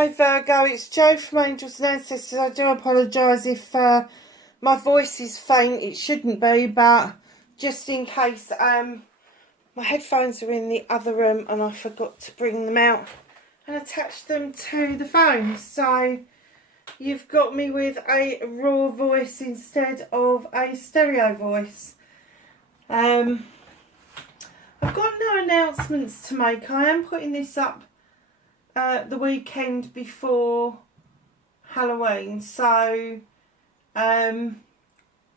Hi Virgo, it's Jo from Angels and Ancestors. I do apologise if my voice is faint. It shouldn't be, but just in case, my headphones are in the other room and I forgot to bring them out and attach them to the phone. So you've got me with a raw voice instead of a stereo voice. I've got no announcements to make. I am putting this up the weekend before Halloween, so I'm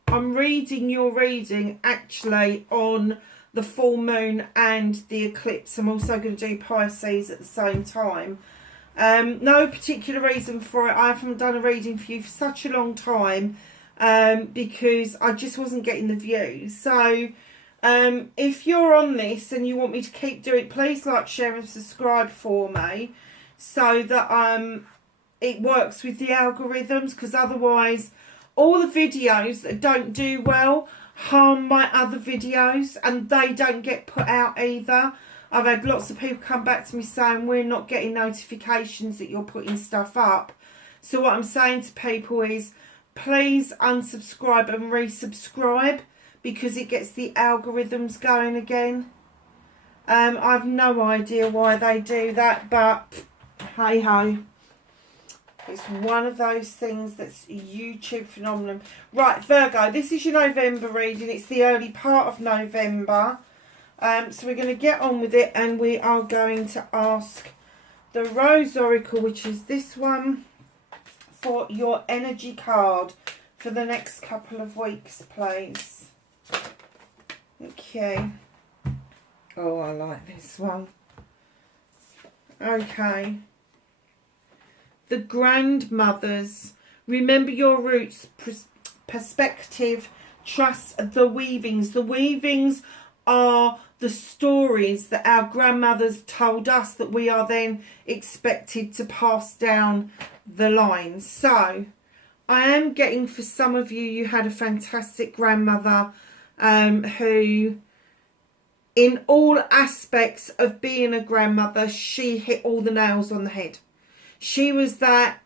reading your reading actually on the full moon and the eclipse. I'm also going to do Pisces at the same time. No particular reason for it. I haven't done a reading for you for such a long time because I just wasn't getting the views. So if you're on this and you want me to keep doing it, please like, share and subscribe for me so that it works with the algorithms, because otherwise all the videos that don't do well harm my other videos and they don't get put out either. I've had lots of people come back to me saying we're not getting notifications that you're putting stuff up. So what I'm saying to people is please unsubscribe and resubscribe, because it gets the algorithms going again. I've no idea why they do that, but hey ho. It's one of those things that's a YouTube phenomenon. Right, Virgo, this is your November reading. It's the early part of November. So we're going to get on with it and we are going to ask the Rose Oracle, which is this one, for your energy card for the next couple of weeks, please. Okay. Oh, I like this one. Okay. The grandmothers. Remember your roots, perspective, trust the weavings. The weavings are the stories that our grandmothers told us that we are then expected to pass down the line. So, I am getting, for some of you, you had a fantastic grandmother who, in all aspects of being a grandmother, she hit all the nails on the head. She was that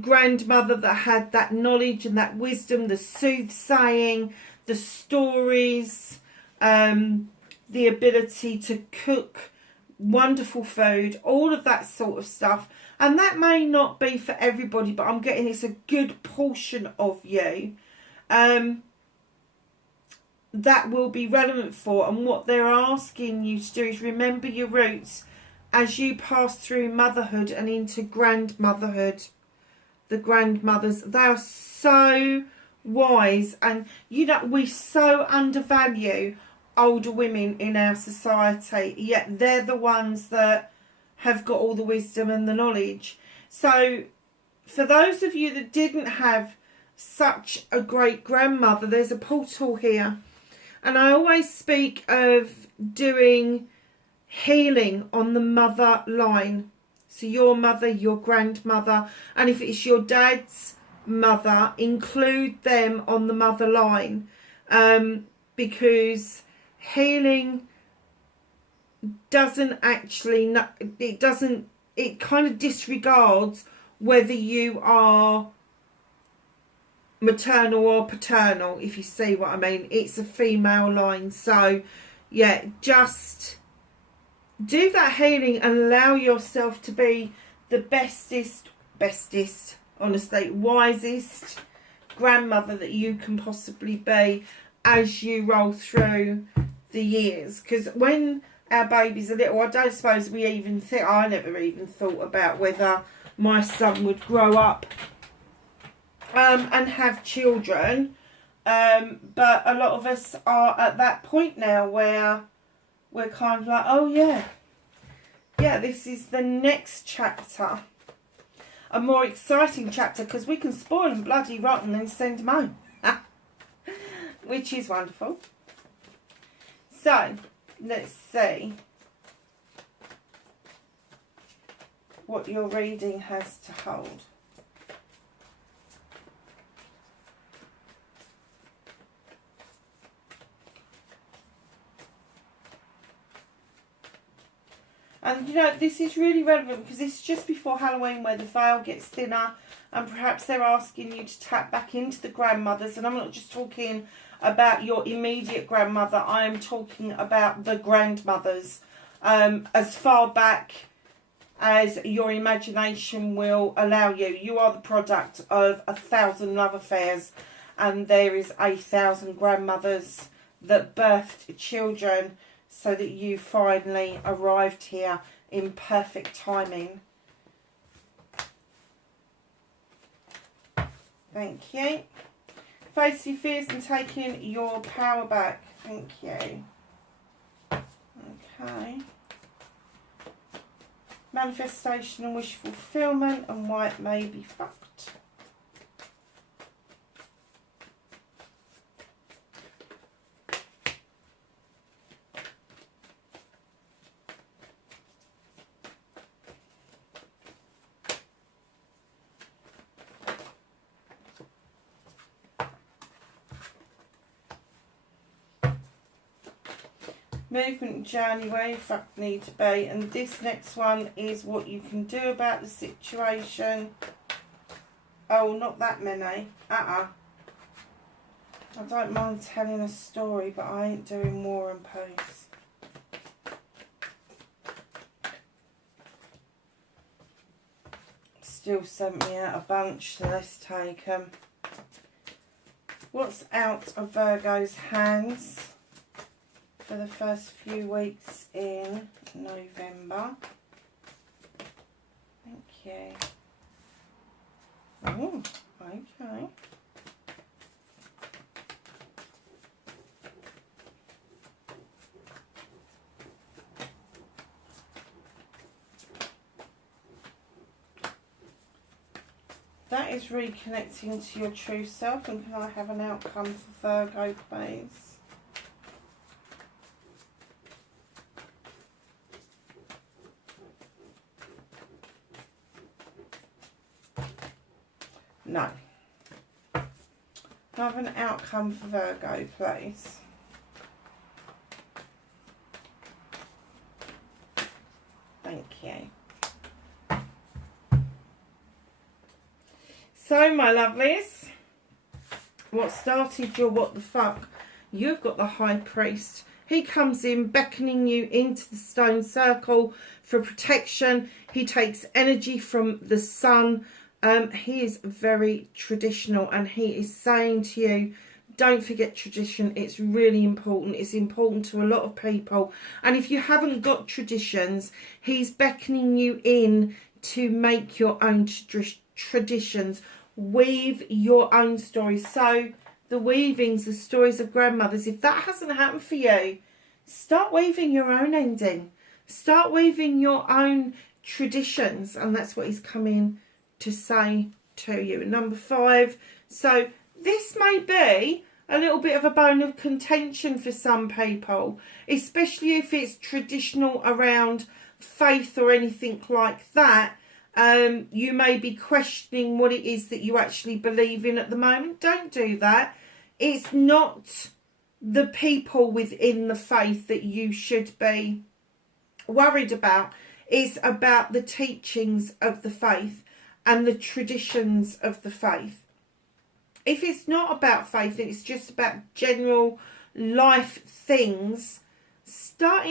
grandmother that had that knowledge and that wisdom, the soothsaying, the stories, the ability to cook wonderful food, all of that sort of stuff. And that may not be for everybody, but I'm getting it's a good portion of you that will be relevant for. And what they're asking you to do is remember your roots as you pass through motherhood and into grandmotherhood. The grandmothers, they are so wise, and you know, we so undervalue older women in our society, yet they're the ones that have got all the wisdom and the knowledge. So for those of you that didn't have such a great grandmother, there's a portal here, and I always speak of doing healing on the mother line. So your mother, your grandmother, and if it's your dad's mother, include them on the mother line, because healing doesn't actually, it kind of disregards whether you are maternal or paternal, if you see what I mean. It's a female line. So yeah, just do that healing and allow yourself to be the bestest, honestly, wisest grandmother that you can possibly be as you roll through the years. Because when our babies are little, I don't suppose we even think, I never even thought about whether my son would grow up and have children. But a lot of us are at that point now where we're kind of like, oh yeah, this is the next chapter. A more exciting chapter, because we can spoil them bloody rotten and send them home. Which is wonderful. So, let's see what your reading has to hold. And you know, this is really relevant because it's just before Halloween where the veil gets thinner, and perhaps they're asking you to tap back into the grandmothers. And I'm not just talking about your immediate grandmother, I am talking about the grandmothers, as far back as your imagination will allow you. You are the product of 1,000 love affairs, and there is 1,000 grandmothers that birthed children so that you finally arrived here in perfect timing. Thank you. Face your fears and taking your power back. Thank you. Okay. Manifestation and wish fulfillment, and why it may be fucked. Movement journey, where you fuck need to be. And this next one is what you can do about the situation. Oh, not that many. I don't mind telling a story, but I ain't doing War and Peace. Still sent me out a bunch, so let's take them. What's out of Virgo's hands for the first few weeks in November? Thank you. Oh, okay. That is reconnecting to your true self. And can I have an outcome for Virgo, please? No. Have an outcome for Virgo, please. Thank you. So, my lovelies, what started your what the fuck? You've got the High Priest. He comes in beckoning you into the stone circle for protection. He takes energy from the sun. He is very traditional, and he is saying to you, don't forget tradition. It's really important. It's important to a lot of people. And if you haven't got traditions, he's beckoning you in to make your own traditions. Weave your own stories. So the weavings, the stories of grandmothers, if that hasn't happened for you, start weaving your own ending. Start weaving your own traditions. And that's what he's coming to say to you. Number 5. So this may be a little bit of a bone of contention for some people, especially if it's traditional around faith or anything like that. You may be questioning what it is that you actually believe in at the moment. Don't do that. It's not the people within the faith that you should be worried about. It's about the teachings of the faith and the traditions of the faith. If it's not about faith and it's just about general life things, start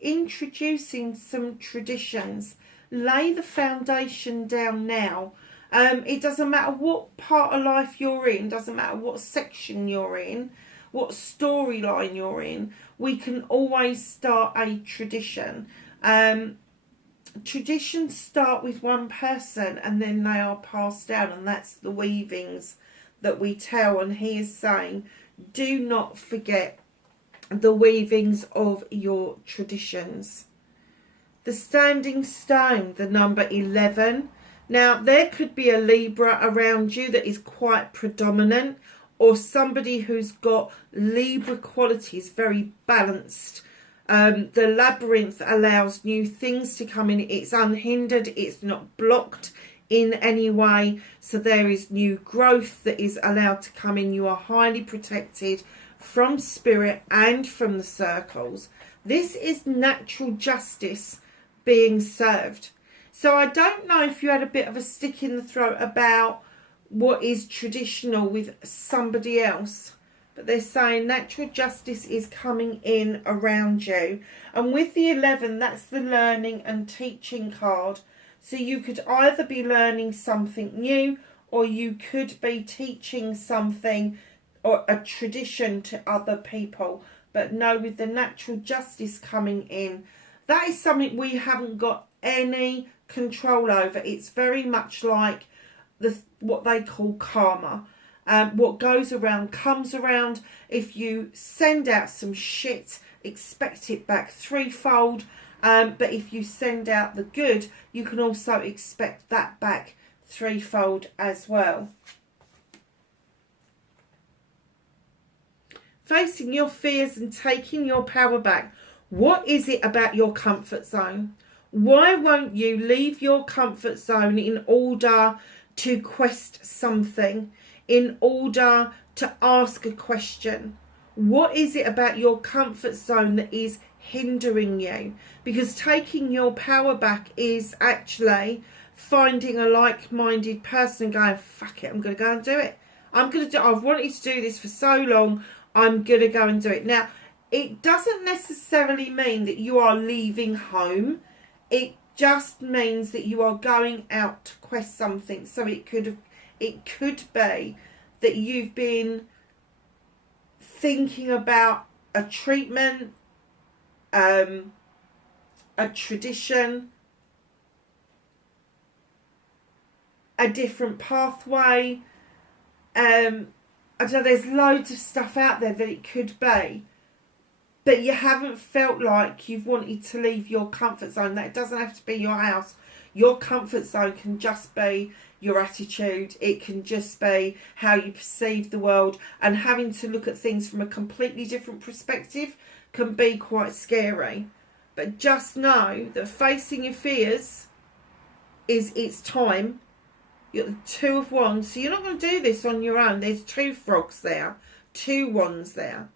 introducing some traditions. Lay the foundation down now. It doesn't matter what part of life you're in, doesn't matter what section you're in, what storyline you're in, we can always start a tradition. Traditions start with one person and then they are passed down, and that's the weavings that we tell. And he is saying, do not forget the weavings of your traditions. The standing stone, the number 11. Now, there could be a Libra around you that is quite predominant, or somebody who's got Libra qualities, very balanced. The labyrinth allows new things to come in. It's unhindered. It's not blocked in any way. So there is new growth that is allowed to come in. You are highly protected from spirit and from the circles. This is natural justice being served. So I don't know if you had a bit of a stick in the throat about what is traditional with somebody else, but they're saying natural justice is coming in around you. And with the 11, that's the learning and teaching card. So you could either be learning something new, or you could be teaching something or a tradition to other people. But no, with the natural justice coming in, that is something we haven't got any control over. It's very much like what they call karma. What goes around comes around. If you send out some shit, expect it back threefold. But if you send out the good, you can also expect that back threefold as well. Facing your fears and taking your power back. What is it about your comfort zone? Why won't you leave your comfort zone in order to quest something, in order to ask a question? What is it about your comfort zone that is hindering you? Because taking your power back is actually finding a like-minded person and going, fuck it, I'm going to go and do it. I've wanted to do this for so long, I'm going to go and do it. Now, it doesn't necessarily mean that you are leaving home. It just means that you are going out to quest something. So it could be that you've been thinking about a treatment, a tradition, a different pathway. I don't know, there's loads of stuff out there that it could be. But you haven't felt like you've wanted to leave your comfort zone. That doesn't have to be your house. Your comfort zone can just be your attitude. It can just be how you perceive the world. And having to look at things from a completely different perspective can be quite scary. But just know that facing your fears is its time. You're the Two of Wands. So you're not going to do this on your own. There's two frogs there. Two wands there.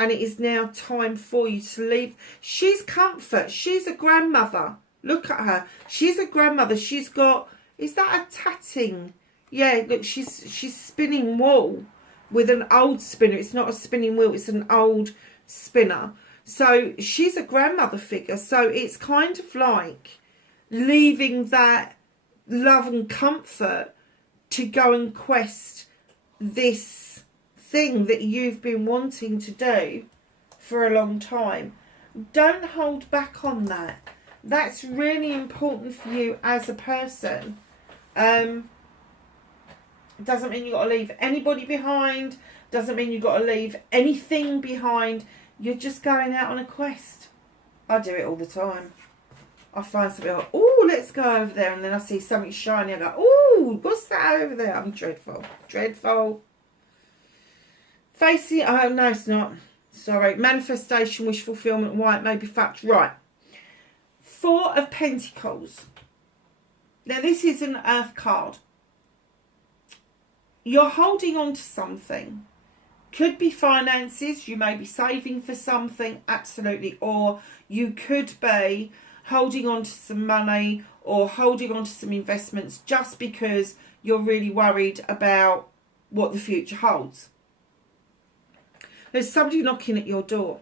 And it is now time for you to leave. She's comfort. She's a grandmother. Look at her. She's a grandmother. She's got... Is that a tatting? Yeah, look, she's spinning wool with an old spinner. It's not a spinning wheel. It's an old spinner. So she's a grandmother figure. So it's kind of like leaving that love and comfort to go and quest this thing that you've been wanting to do for a long time. Don't hold back on that. That's really important for you as a person. It doesn't mean you've got to leave anybody behind. Doesn't mean you've got to leave anything behind. You're just going out on a quest. I do it all the time. I find something like, oh, let's go over there. And then I see something shiny. I go, oh, what's that over there? I'm dreadful. Dreadful. Facing, oh no, it's not. Sorry. Manifestation, wish fulfillment, why it may be fact. Right. Four of Pentacles. Now, this is an Earth card. You're holding on to something. Could be finances. You may be saving for something. Absolutely. Or you could be holding on to some money or holding on to some investments just because you're really worried about what the future holds. There's somebody knocking at your door.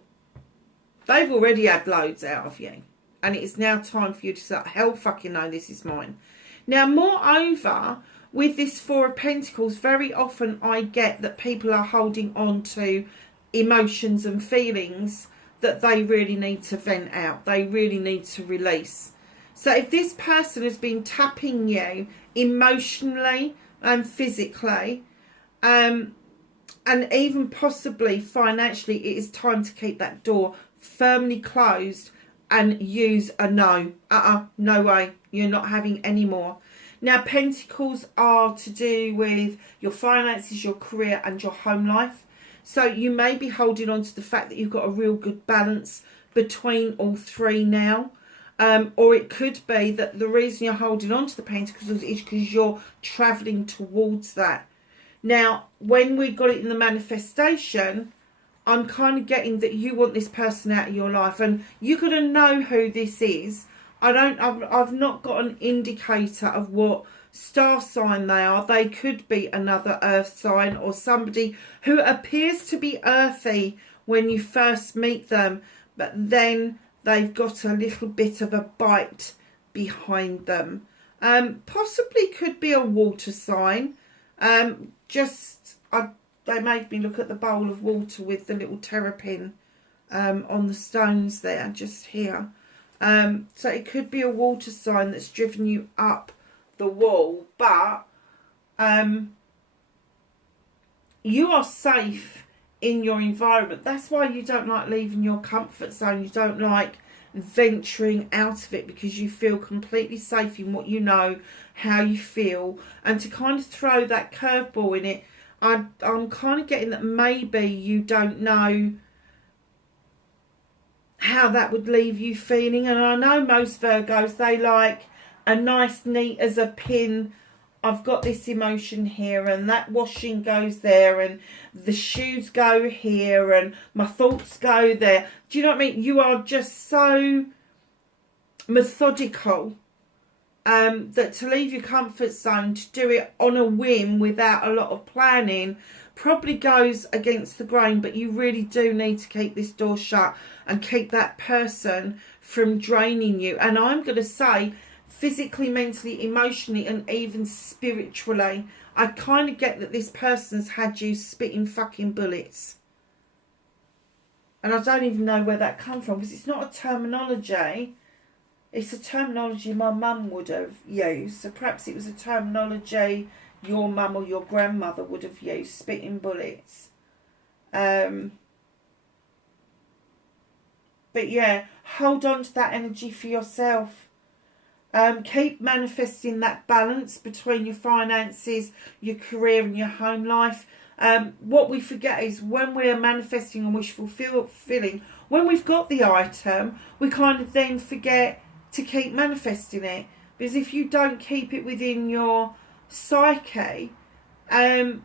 They've already had loads out of you. And it is now time for you to say, hell fucking no, this is mine. Now, moreover, with this Four of Pentacles, very often I get that people are holding on to emotions and feelings that they really need to vent out. They really need to release. So if this person has been tapping you emotionally and physically, and even possibly financially, it is time to keep that door firmly closed and use a no. No way. You're not having any more. Now, Pentacles are to do with your finances, your career and your home life. So you may be holding on to the fact that you've got a real good balance between all three now. Or it could be that the reason you're holding on to the Pentacles is because you're travelling towards that. Now, when we got it in the manifestation, I'm kind of getting that you want this person out of your life, and you're going to know who this is. I've not got an indicator of what star sign they are. They could be another earth sign, or somebody who appears to be earthy when you first meet them, but then they've got a little bit of a bite behind them. Possibly could be a water sign. They made me look at the bowl of water with the little terrapin on the stones there, just here. So it could be a water sign that's driven you up the wall, but you are safe in your environment. That's why you don't like leaving your comfort zone. You don't like venturing out of it, because you feel completely safe in what you know, how you feel. And to kind of throw that curveball in it, I'm kind of getting that maybe you don't know how that would leave you feeling. And I know most Virgos, they like a nice neat as a pin, I've got this emotion here, and that washing goes there, and the shoes go here, and my thoughts go there. Do you know what I mean? You are just so methodical that to leave your comfort zone, to do it on a whim without a lot of planning, probably goes against the grain. But you really do need to keep this door shut and keep that person from draining you. And I'm going to say, physically, mentally, emotionally, and even spiritually, I kind of get that this person's had you spitting fucking bullets. And I don't even know where that come from, because it's not a terminology. It's a terminology my mum would have used. So perhaps it was a terminology your mum or your grandmother would have used, spitting bullets. But yeah, hold on to that energy for yourself. Keep manifesting that balance between your finances, your career and your home life. What we forget is when we're manifesting and wishful fulfilling, when we've got the item, we kind of then forget to keep manifesting it. Because if you don't keep it within your psyche, you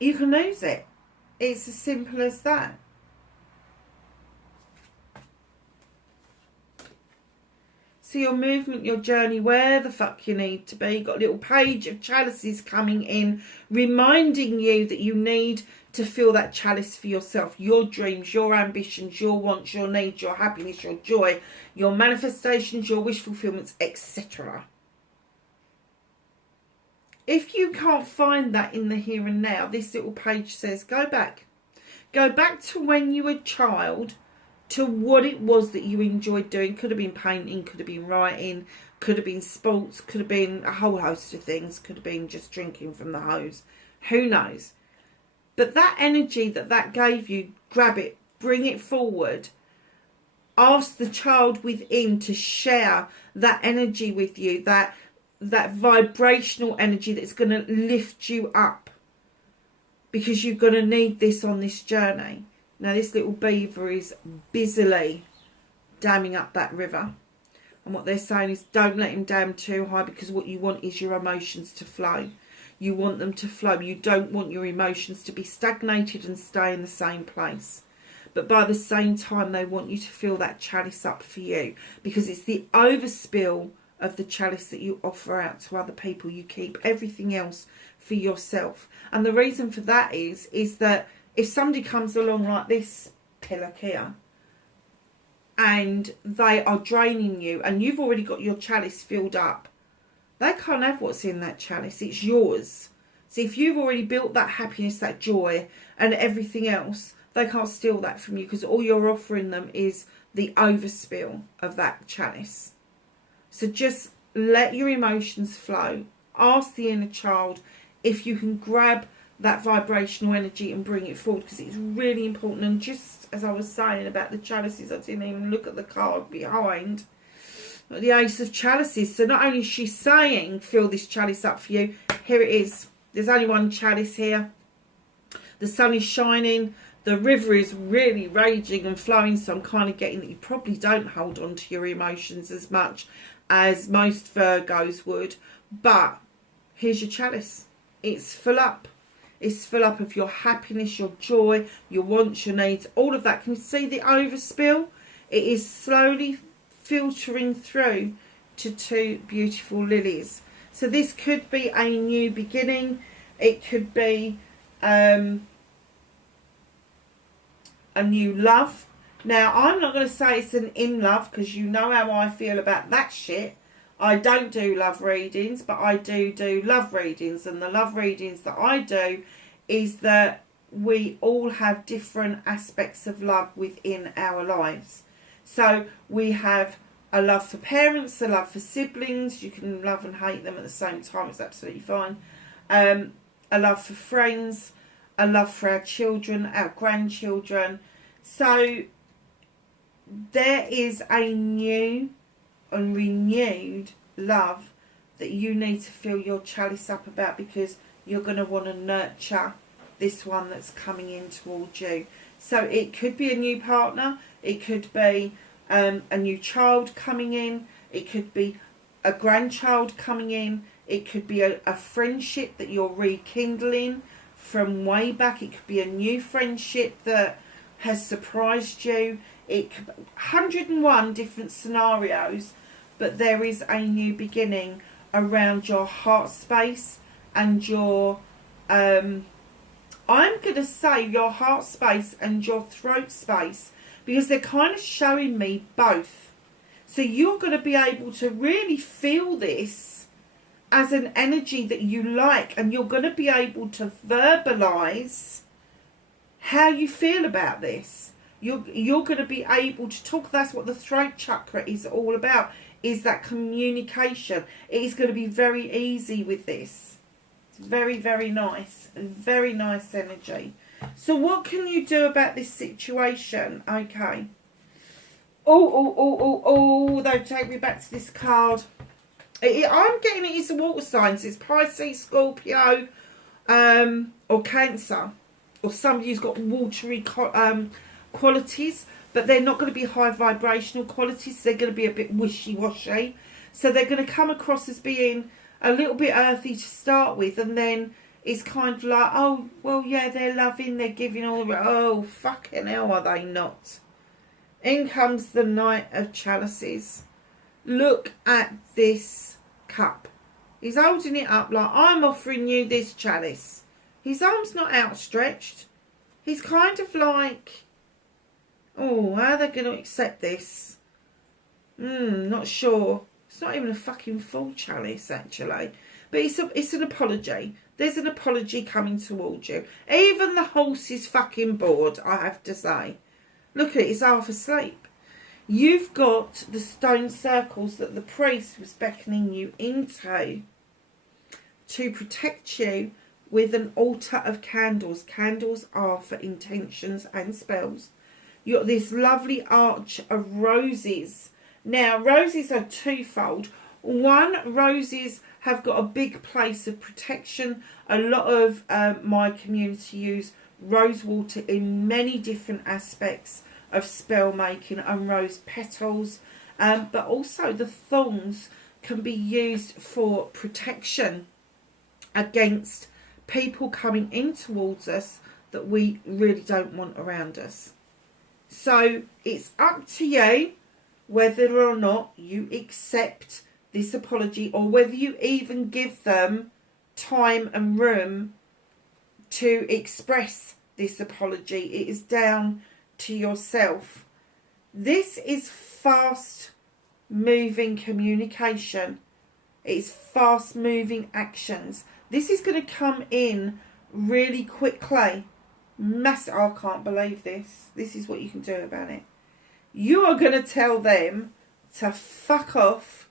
can lose it. It's as simple as that. So your movement, your journey, where the fuck you need to be. You've got a little page of chalices coming in, reminding you that you need to fill that chalice for yourself. Your dreams, your ambitions, your wants, your needs, your happiness, your joy, your manifestations, your wish fulfillments, etc. If you can't find that in the here and now, this little page says go back. Go back to when you were a child, to what it was that you enjoyed doing. Could have been painting, could have been writing, could have been sports, could have been a whole host of things, could have been just drinking from the hose. Who knows? But that energy that gave you, grab it, bring it forward. Ask the child within to share that energy with you, that vibrational energy that's going to lift you up. Because you're going to need this on this journey. Now this little beaver is busily damming up that river. And what they're saying is don't let him dam too high, because what you want is your emotions to flow. You want them to flow. You don't want your emotions to be stagnated and stay in the same place. But by the same time, they want you to fill that chalice up for you, because it's the overspill of the chalice that you offer out to other people. You keep everything else for yourself. And the reason for that is that if somebody comes along like this pillock here, and they are draining you, and you've already got your chalice filled up, they can't have what's in that chalice. It's yours. So if you've already built that happiness, that joy, and everything else, they can't steal that from you, because all you're offering them is the overspill of that chalice. So just let your emotions flow. Ask the inner child if you can grab that vibrational energy and bring it forward, because it's really important. And just as I was saying about the chalices, I didn't even look at the card behind. The Ace of Chalices. So not only is she saying fill this chalice up for you, here it is. There's only one chalice here. The sun is shining. The river is really raging and flowing. So I'm kind of getting that you probably don't hold on to your emotions as much as most Virgos would. But here's your chalice. It's full up. It's full up of your happiness, your joy, your wants, your needs, all of that. Can you see the overspill? It is slowly filtering through to 2 beautiful lilies. So this could be a new beginning. It could be a new love. Now, I'm not going to say it's an in love, because you know how I feel about that shit. I don't do love readings, but I do love readings. And the love readings that I do is that we all have different aspects of love within our lives. So we have a love for parents, a love for siblings. You can love and hate them at the same time. It's absolutely fine. A love for friends, a love for our children, our grandchildren. So there is a new and renewed love that you need to fill your chalice up about, because you're going to want to nurture this one that's coming in towards you. So it could be a new partner, it could be a new child coming in, it could be a grandchild coming in, it could be a friendship that you're rekindling from way back, it could be a new friendship that has surprised you. It could be 101 different scenarios, but there is a new beginning around your heart space and your I'm going to say your heart space and your throat space, because they're kind of showing me both. So you're going to be able to really feel this as an energy that you like, and you're going to be able to verbalize how you feel about this. You're going to be able to talk. That's what the throat chakra is all about, is that communication. It is going to be very easy with this. It's very, very nice. Very nice energy. So what can you do about this situation? Okay. Oh, they'll take me back to this card. I'm getting it is the water signs. It's Pisces, Scorpio, or Cancer. Or somebody who's got watery qualities, but they're not going to be high vibrational qualities. They're going to be a bit wishy-washy. So they're going to come across as being a little bit earthy to start with, and then it's kind of like, oh, well, yeah, they're loving, they're giving all the... Oh, fucking hell, are they not? In comes the Knight of Chalices. Look at this cup. He's holding it up like, I'm offering you this chalice. His arm's not outstretched. He's kind of like, oh, how are they going to accept this? Not sure. It's not even a fucking full chalice, actually. But it's an apology. There's an apology coming towards you. Even the horse is fucking bored, I have to say. Look at it, he's half asleep. You've got the stone circles that the priest was beckoning you into to protect you with an altar of candles. Candles are for intentions and spells. You've got this lovely arch of roses. Now, roses are twofold. One, roses have got a big place of protection. A lot of my community use rose water in many different aspects of spell making, and rose petals. But also the thorns can be used for protection against people coming in towards us that we really don't want around us. So it's up to you whether or not you accept this apology, or whether you even give them time and room to express this apology. It is down to yourself. This is fast moving communication. It's fast moving actions. This is going to come in really quickly. I can't believe this. This is what you can do about it. You are going to tell them to fuck off,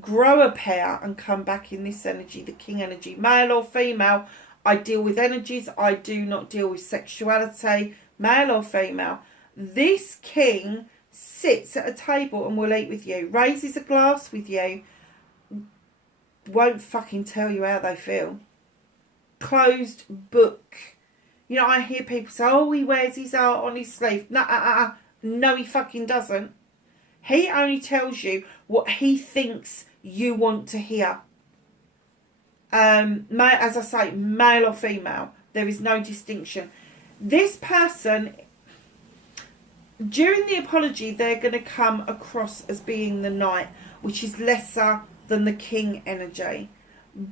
grow a pair, and come back in this energy, the king energy. Male or female, I deal with energies. I do not deal with sexuality, male or female. This king sits at a table and will eat with you, raises a glass with you, won't fucking tell you how they feel. Closed book. You know, I hear people say, oh, he wears his heart on his sleeve. No, he fucking doesn't. He only tells you what he thinks you want to hear. As I say, male or female. There is no distinction. This person, during the apology, they're going to come across as being the Knight, which is lesser than the King energy.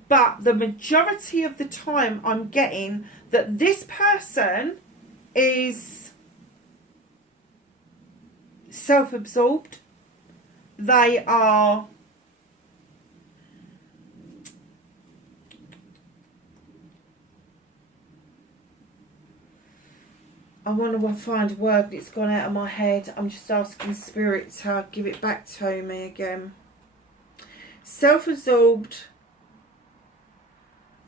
But the majority of the time, I'm getting that this person is self-absorbed. They are I want to find a word that's gone out of my head. I'm just asking Spirit to give it back to me again. Self-absorbed.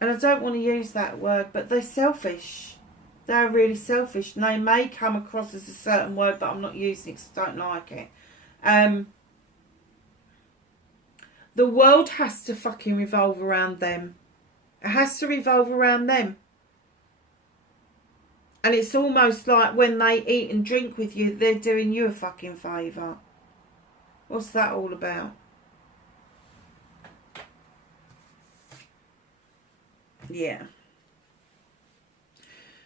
And I don't want to use that word, but they're selfish. They're really selfish. And they may come across as a certain word, but I'm not using it because I don't like it. The world has to fucking revolve around them. It has to revolve around them. And it's almost like when they eat and drink with you, they're doing you a fucking favour. What's that all about? Yeah.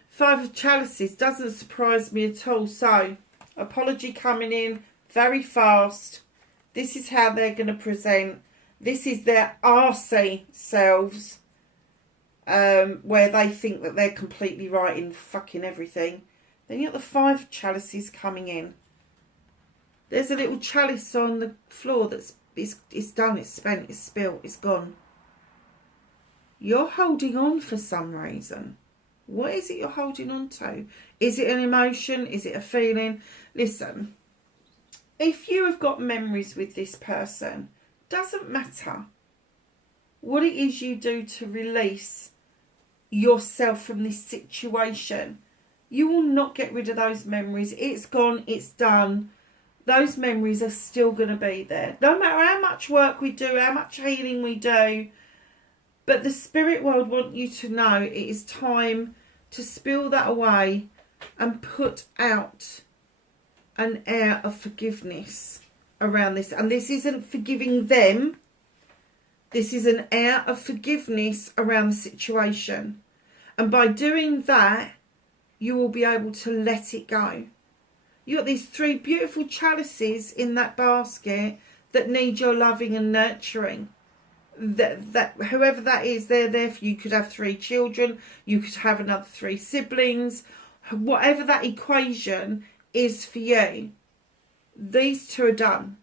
Five of Chalices doesn't surprise me at all. So, apology coming in very fast. This is how they're going to present. This is their arsey selves. Where they think that they're completely right in fucking everything. Then you got the Five of Chalices coming in. There's a little chalice on the floor that's it's done, it's spent, it's spilt, it's gone. You're holding on for some reason. What is it you're holding on to? Is it an emotion? Is it a feeling? Listen, if you have got memories with this person, doesn't matter what it is you do to release yourself from this situation. You will not get rid of those memories. It's gone, it's done. Those memories are still going to be there. No matter how much work we do, how much healing we do. But the spirit world want you to know it is time to spill that away and put out an air of forgiveness around this. And this isn't forgiving them. This is an air of forgiveness around the situation. And by doing that, you will be able to let it go. You've got these three beautiful chalices in that basket that need your loving and nurturing. That whoever that is, they're there for you. You could have 3 children. You could have another 3 siblings. Whatever that equation is for you. These two are done.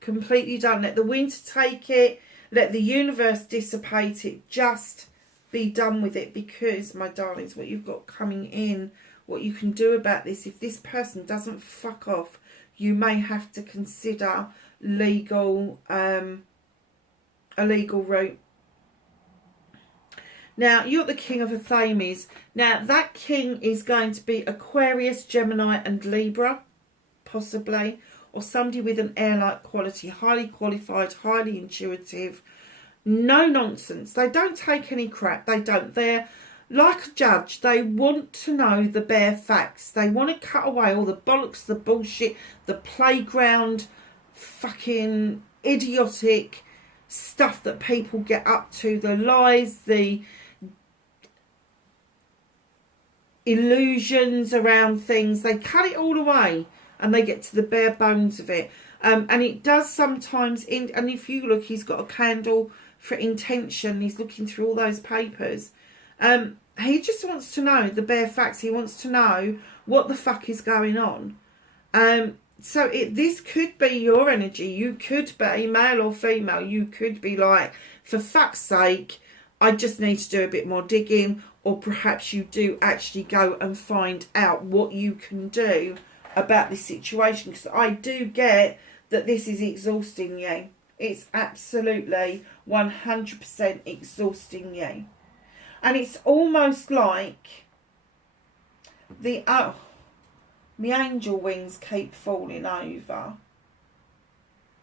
Completely done. Let the wind take it. Let the universe dissipate it. Just be done with it. Because, my darlings, what you've got coming in, what you can do about this, if this person doesn't fuck off, you may have to consider legal, a legal route. Now, you're the King of Athames. Now, that king is going to be Aquarius, Gemini and Libra, possibly. Or somebody with an air-like quality, highly qualified, highly intuitive. No nonsense. They don't take any crap. They don't. They're like a judge. They want to know the bare facts. They want to cut away all the bollocks, the bullshit, the playground, fucking idiotic stuff that people get up to, the lies, the illusions around things. They cut it all away and they get to the bare bones of it. And it does sometimes, and if you look, he's got a candle for intention. He's looking through all those papers. He just wants to know the bare facts. He wants to know what the fuck is going on. So this could be your energy. You could be male or female. You could be like, for fuck's sake, I just need to do a bit more digging. Or perhaps you do actually go and find out what you can do about this situation. Because I do get that this is exhausting you. It's absolutely 100% exhausting you. And it's almost like my angel wings keep falling over.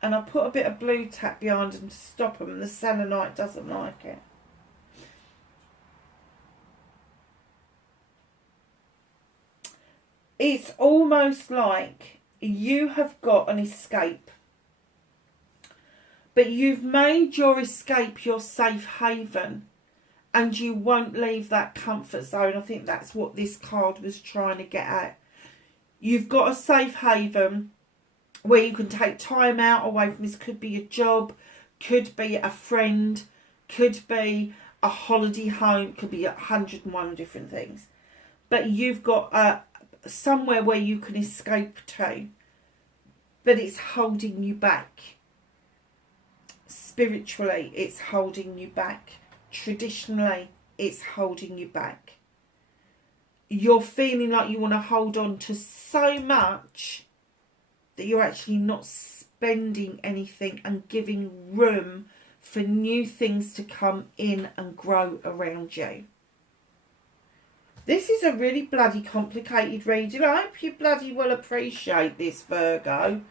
And I put a bit of blue tack behind them to stop them. And the selenite doesn't like it. It's almost like you have got an escape. But you've made your escape your safe haven. and you won't leave that comfort zone. I think that's what this card was trying to get at. You've got a safe haven where you can take time out away from this. Could be a job, could be a friend, could be a holiday home, could be 101 different things. But you've got somewhere where you can escape to, but it's holding you back. Spiritually, it's holding you back. Traditionally, it's holding you back. You're feeling like you want to hold on to so much that you're actually not spending anything and giving room for new things to come in and grow around you. This is a really bloody complicated reading. I hope you bloody well appreciate this, Virgo.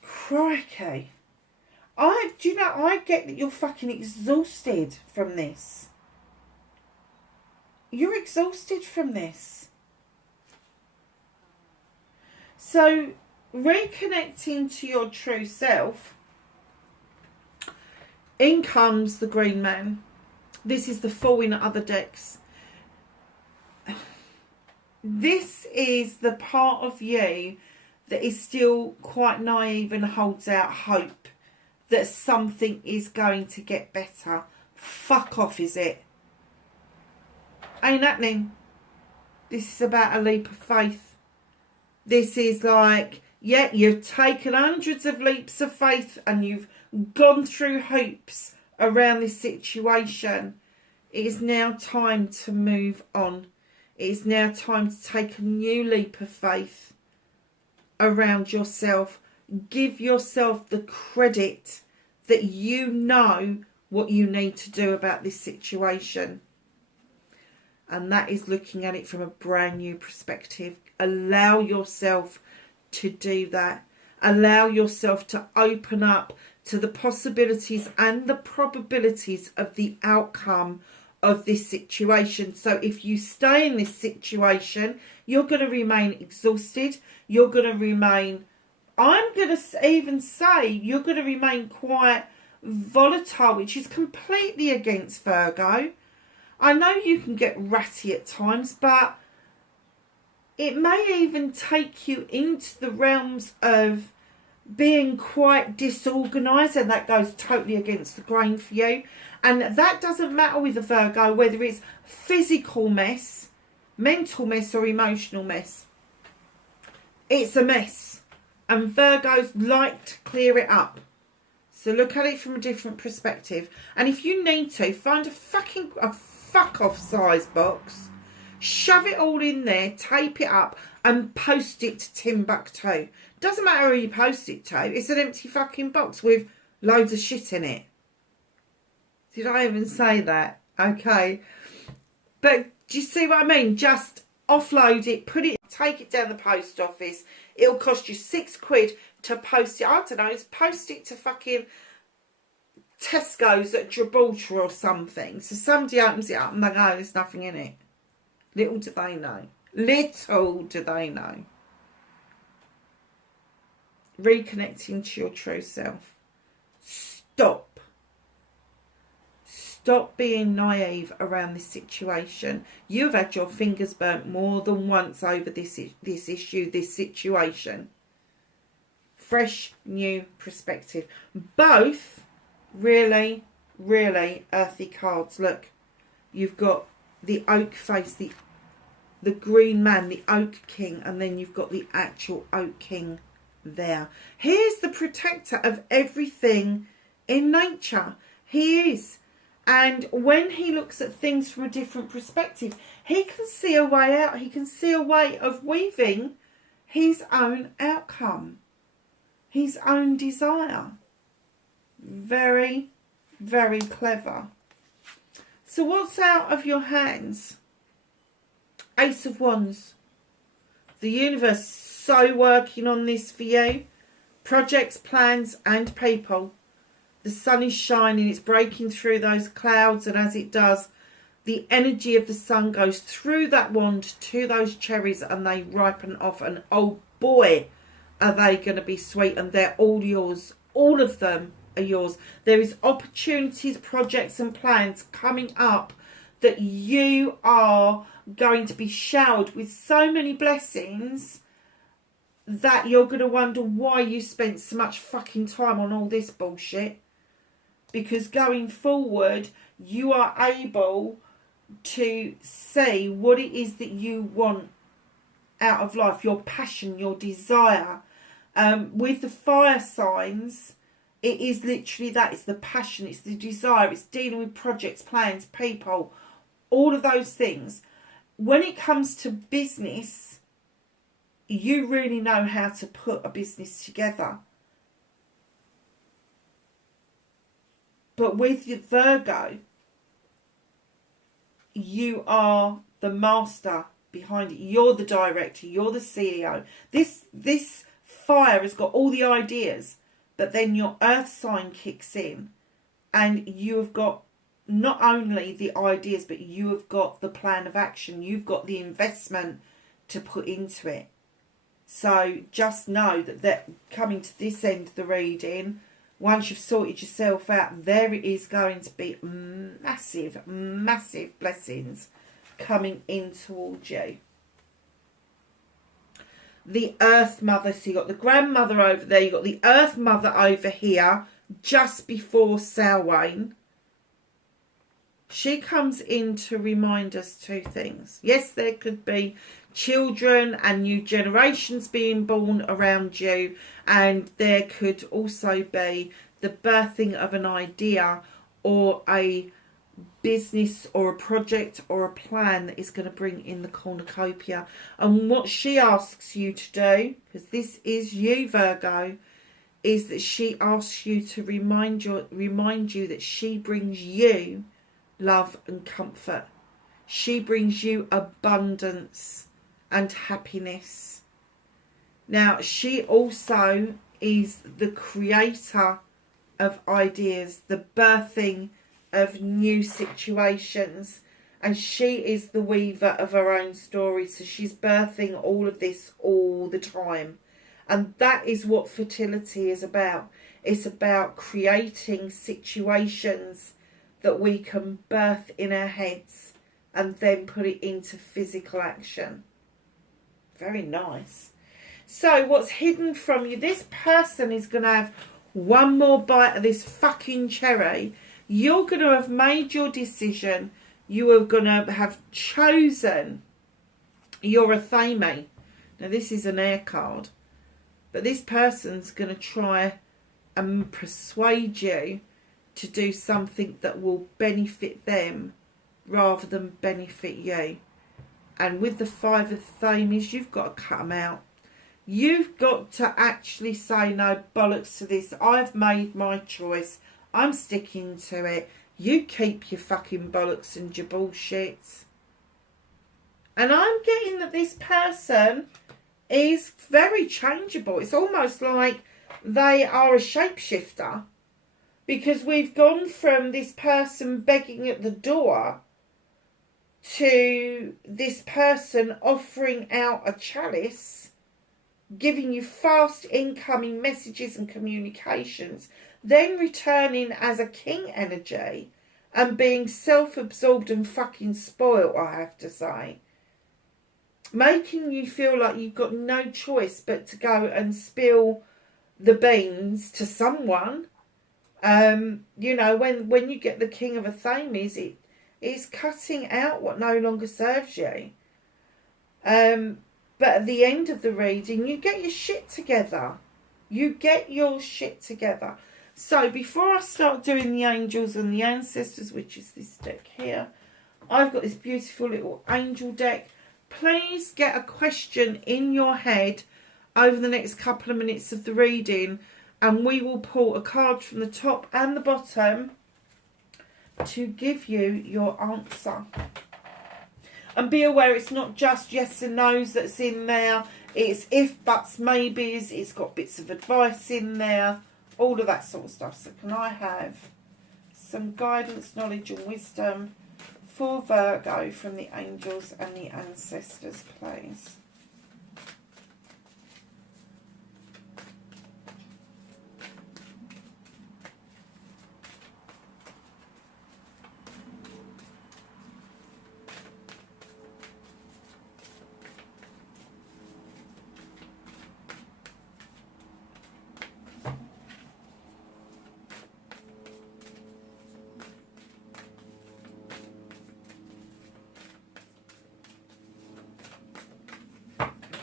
Crikey. I get that you're fucking exhausted from this. You're exhausted from this. So, reconnecting to your true self, in comes the Green Man. This is the Fool in other decks. This is the part of you that is still quite naive and holds out hope that something is going to get better. Fuck off, is it? Ain't happening. This is about a leap of faith. This is like, yeah, you've taken hundreds of leaps of faith and you've gone through hoops around this situation. It is now time to move on. It is now time to take a new leap of faith around yourself. Give yourself the credit that you know what you need to do about this situation. And that is looking at it from a brand new perspective. Allow yourself to do that. Allow yourself to open up to the possibilities and the probabilities of the outcome of this situation. So if you stay in this situation, you're going to remain exhausted. You're going to remain, I'm going to even say, you're going to remain quite volatile, which is completely against Virgo. I know you can get ratty at times, but it may even take you into the realms of being quite disorganised, and that goes totally against the grain for you. And that doesn't matter with a Virgo, whether it's physical mess, mental mess or emotional mess. It's a mess. And Virgos like to clear it up. So look at it from a different perspective. And if you need to, find a fuck off size box, shove it all in there, tape it up and post it to Timbuktu. Doesn't matter who you post it to. It's an empty fucking box with loads of shit in it. Did I even say that? Okay. But do you see what I mean? Just offload it, take it down the post office. It'll cost you £6 to post it. I don't know, post it to fucking Tesco's at Gibraltar or something. So somebody opens it up and they go, there's nothing in it. Little do they know. Little do they know. Reconnecting to your true self. Stop being naive around this situation. You've had your fingers burnt more than once over this issue, this situation. Fresh, new perspective. Both really, really earthy cards. Look, you've got the oak face, the green man, the oak king, and then you've got the actual oak king there. Here's the protector of everything in nature. He is. And when he looks at things from a different perspective, he can see a way out. He can see a way of weaving his own outcome, his own desire. Very, very clever. So what's out of your hands? Ace of Wands. The universe is so working on this for you. Projects, plans and people. The sun is shining, it's breaking through those clouds, and as it does, the energy of the sun goes through that wand to those cherries and they ripen off, and oh boy, are they going to be sweet, and they're all yours. All of them are yours. There is opportunities, projects and plans coming up that you are going to be showered with so many blessings that you're going to wonder why you spent so much fucking time on all this bullshit. Because going forward, you are able to see what it is that you want out of life, your passion, your desire. With the fire signs, it is literally that. It's the passion, it's the desire, it's dealing with projects, plans, people, all of those things. When it comes to business, you really know how to put a business together. But with your Virgo, you are the master behind it. You're the director. You're the CEO. This fire has got all the ideas, but then your earth sign kicks in and you have got not only the ideas, but you have got the plan of action. You've got the investment to put into it. So just know that coming to this end of the reading, once you've sorted yourself out, there it is going to be massive, massive blessings coming in towards you. The Earth Mother, so you've got the Grandmother over there, you've got the Earth Mother over here, just before Samhain. She comes in to remind us two things. Yes, there could be children and new generations being born around you, and there could also be the birthing of an idea or a business or a project or a plan that is going to bring in the cornucopia. And what she asks you to do, because this is you, Virgo, is that she asks you to remind you that she brings you love and comfort. She brings you abundance and happiness. Now, she also is the creator of ideas, the birthing of new situations, and she is the weaver of her own story. So she's birthing all of this all the time, and that is what fertility is about. It's about creating situations that we can birth in our heads and then put it into physical action. Very nice. So what's hidden from you? This person is going to have one more bite of this fucking cherry. You're going to have made your decision. You are going to have chosen your athame. Now this is an air card. But this person's going to try and persuade you to do something that will benefit them rather than benefit you. And with the Five of Thames, you've got to cut them out. You've got to actually say, no, bollocks to this. I've made my choice. I'm sticking to it. You keep your fucking bollocks and your bullshit. And I'm getting that this person is very changeable. It's almost like they are a shapeshifter. Because we've gone from this person begging at the door to this person offering out a chalice, giving you fast incoming messages and communications, then returning as a king energy and being self-absorbed and fucking spoiled, I have to say. Making you feel like you've got no choice but to go and spill the beans to someone. You know, when you get the King of Athames, it is cutting out what no longer serves you. But at the end of the reading, you get your shit together. You get your shit together. So before I start doing the angels and the ancestors, which is this deck here, I've got this beautiful little angel deck. Please get a question in your head over the next couple of minutes of the reading, and we will pull a card from the top and the bottom to give you your answer. And be aware, it's not just yes and no's that's in there. It's if, buts, maybes. It's got bits of advice in there. All of that sort of stuff. So can I have some guidance, knowledge and wisdom for Virgo from the angels and the ancestors, please?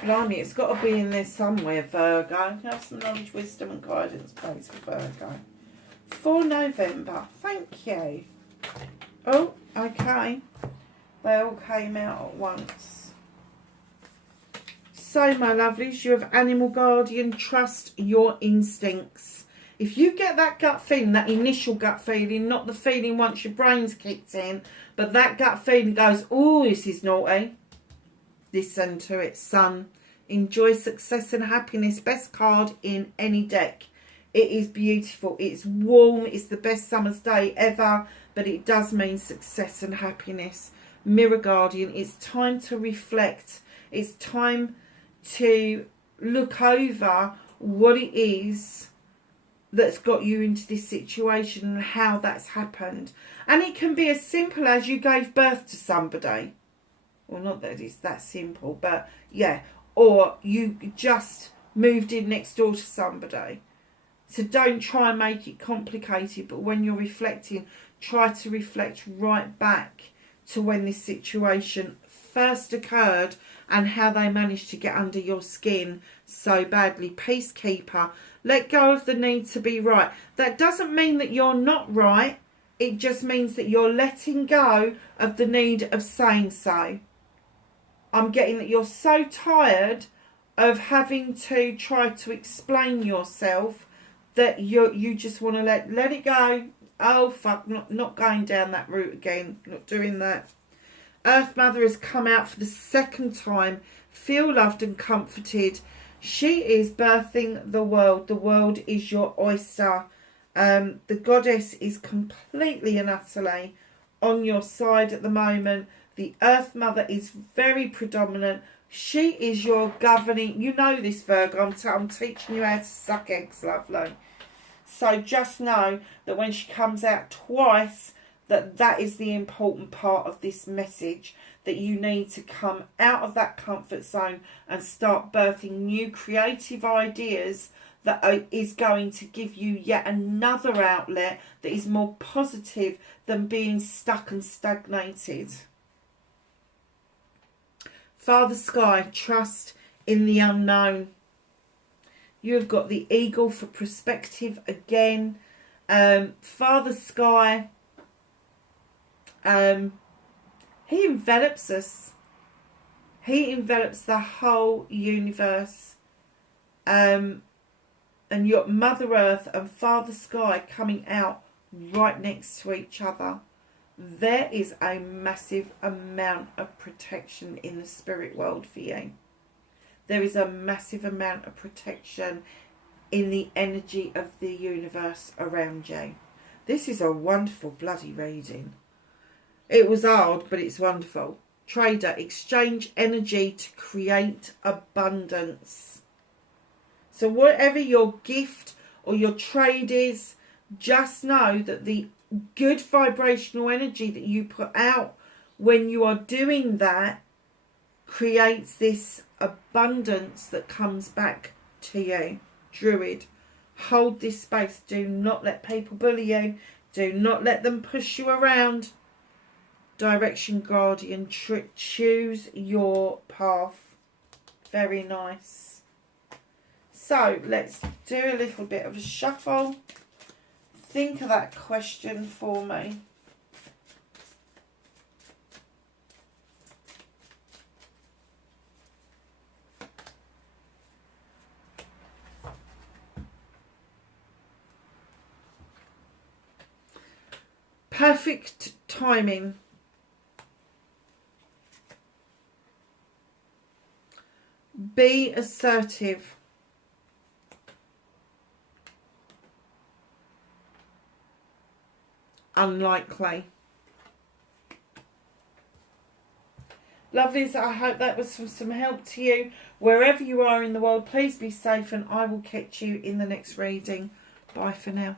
blimey, it's got to be in there somewhere, Virgo. Have some knowledge, wisdom and guidance, please, for Virgo. For November. Thank you. Oh, okay. They all came out at once. So, my lovelies, you have animal guardian. Trust your instincts. If you get that gut feeling, that initial gut feeling, not the feeling once your brain's kicked in, but that gut feeling goes, oh, this is naughty. Listen to it, son. Enjoy success and happiness. Best card in any deck. It is beautiful. It's warm. It's the best summer's day ever. But it does mean success and happiness. Mirror Guardian, it's time to reflect. It's time to look over what it is that's got you into this situation and how that's happened. And it can be as simple as you gave birth to somebody. Well, not that it's that simple, but yeah. Or you just moved in next door to somebody. So don't try and make it complicated, but when you're reflecting, try to reflect right back to when this situation first occurred and how they managed to get under your skin so badly. Peacekeeper, let go of the need to be right. That doesn't mean that you're not right. It just means that you're letting go of the need of saying so. I'm getting that you're so tired of having to try to explain yourself that you just want to let it go. Oh, fuck, not going down that route again. Not doing that. Earth Mother has come out for the second time. Feel loved and comforted. She is birthing the world. The world is your oyster. The goddess is completely and utterly on your side at the moment. The Earth Mother is very predominant. She is your governing. You know this, Virgo. I'm teaching you how to suck eggs, lovely. So just know that when she comes out twice, that is the important part of this message, that you need to come out of that comfort zone and start birthing new creative ideas that is going to give you yet another outlet that is more positive than being stuck and stagnated. Father Sky, trust in the unknown. You have got the eagle for perspective again. Father Sky, he envelops us. He envelops the whole universe. And your Mother Earth and Father Sky coming out right next to each other. There is a massive amount of protection in the spirit world for you. There is a massive amount of protection in the energy of the universe around you. This is a wonderful bloody reading. It was hard, but it's wonderful. Trader, exchange energy to create abundance. So whatever your gift or your trade is, just know that the good vibrational energy that you put out when you are doing that creates this abundance that comes back to you. Druid, hold this space. Do not let people bully you. Do not let them push you around. Direction Guardian, choose your path. Very nice. So let's do a little bit of a shuffle. Think of that question for me. Perfect timing. Be assertive. Unlikely. Lovelies, I hope that was some help to you. Wherever you are in the world, please be safe and I will catch you in the next reading. Bye for now.